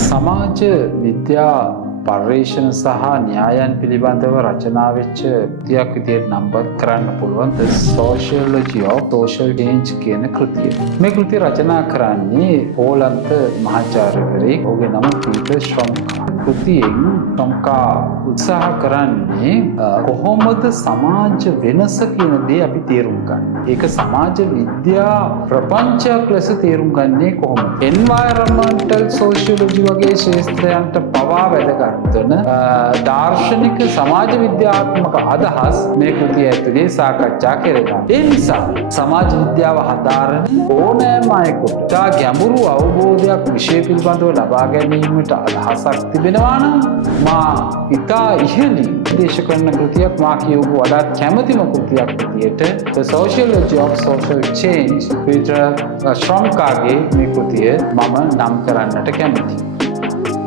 සමාජ විද්‍යා පර්යේෂණ සහ න්‍යායන් පිළිබඳව රචනා වෙච්ච කෘතියක් විදිහට නම්බර් කරන්න පුළුවන් The Sociology of Social Change කියන කෘතිය. මේ කෘතිය රචනා කරන්නේ පෝලන්ත මහාචාර්යවරයෙක්. ඔහුගේ නම පීටර් ශ්‍රොම්කා. කෘතියෙන් ශ්‍රොම්කා උත්සාහ කරන්නේ කොහොමද සමාජ වෙනස කියන දේ අපි තේරුම් ගන්න. ඒක සමාජ විද්‍යා ප්‍රපංචයක් ලෙස තේරුම් ගන්නේ කොහොමද? Environmental Sociology වගේ ශාස්ත්‍රයන්ට පවා වැදගත් වන දාර්ශනික සමාජ විද්‍යාත්මක අදහස් මේ කෘතිය ඇතුලේ සාකච්ඡා කෙරෙනවා. ඒ නිසා සමාජ විද්‍යාව හදාරන ඕනෑම අයෙකුට ඉතා ගැඹුරු අවබෝධයක් විෂය පිළිබඳව ලබා ගැනීමට අදහසක් තිබෙනවා නම් මා ඉතා ඉහළින් දේශ කරන කෘතියක් මා කියවපු වඩාත් කැමතිම කෘතියක් විදියට The Sociology of Social Change Peter ශ්‍රොම්කාගේ මේ කෘතිය මම නම් කරන්නට කැමතියි.